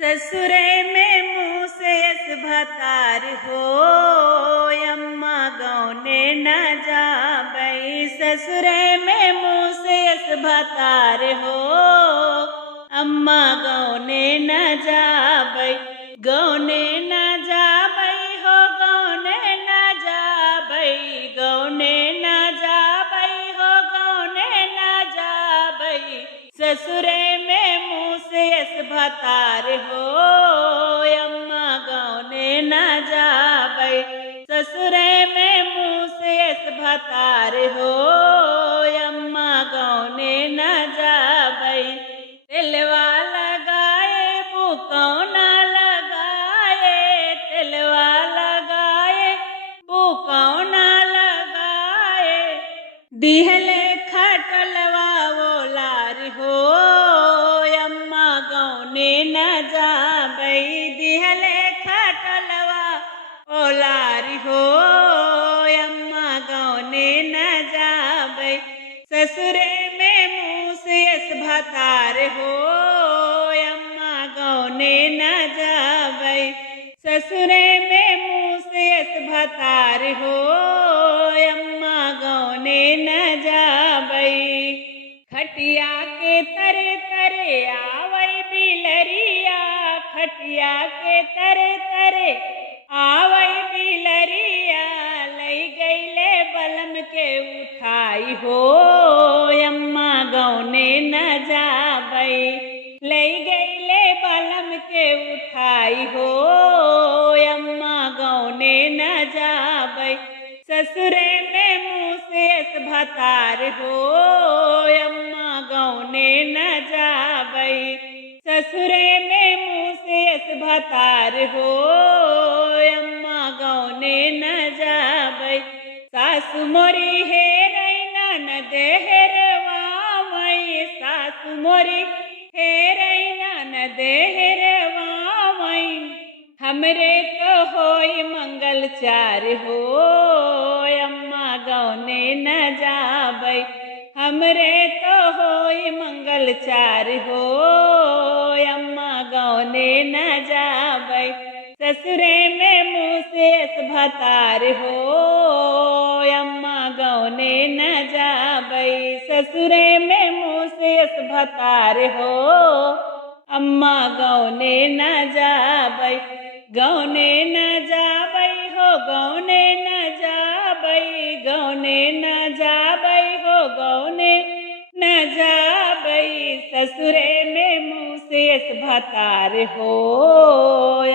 ससुरे में मुँह से भतार हो, अम्मा गौने न जाबई। ससुरे में मुँह से भतार हो, अम्मा गौने न जाबई। गौने न जाबई हो, गौने न जाबई। गौने न जाबई हो, गौने न जाबई। ससुरे में मुँह से भतार हो, अम्मा गौने न जाबई। ससुरे में मुँह से भतार हो, अम्मा गौने न जाबई। तिलवा लगाए बुकौना लगाए, तिलवा लगाए बुकौना लगाए। दिहले खटलवा ओलार हो, अम्मा गौने न जाबई। दिहले खटलवा ओलार हो, अम्मा गौने न जाबई। ससुरे में मुँह से भतार हो, अम्मा गौने न जाबई। ससुरे में मुँह से भतार हो, अम्मा गौने न जाबई। खटिया के तरे तरे आवई बिलरिया, खटिया के तरे तरे आवई बिलरिया। लई गईले बलम के उठाई हो, अम्मा गौने न जाबई। लई गईले बलम के उठाई हो, अम्मा गौने न जाबई। ससुरे में मुँह से भतार हो, अम्मा गौने न जाबई। ससुरे में मुँह से भतार हो, अम्मा गौने न जाबई। सासु मोरी हेरई ननद हेरवावई, सासु मोरी हेरई ननद हेरवावई। हमरे तो होई मंगल चार हो, अम्मा गौने न जाबई। हमरे तो होई मंगल चार हो, अम्मा गौने न जाबई। ससुरे में मुँह से भतार हो, अम्मा गौने न जाबई। ससुरे में मुँह से भतार हो, अम्मा गौने न जाबई। गौने न जाबई हो, गौने न जाबई। गौने न जाबई हो, गौने न जाबई। ससुरे में मुँह से भतार हो,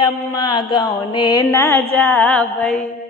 अम्मा गौने न जाबई।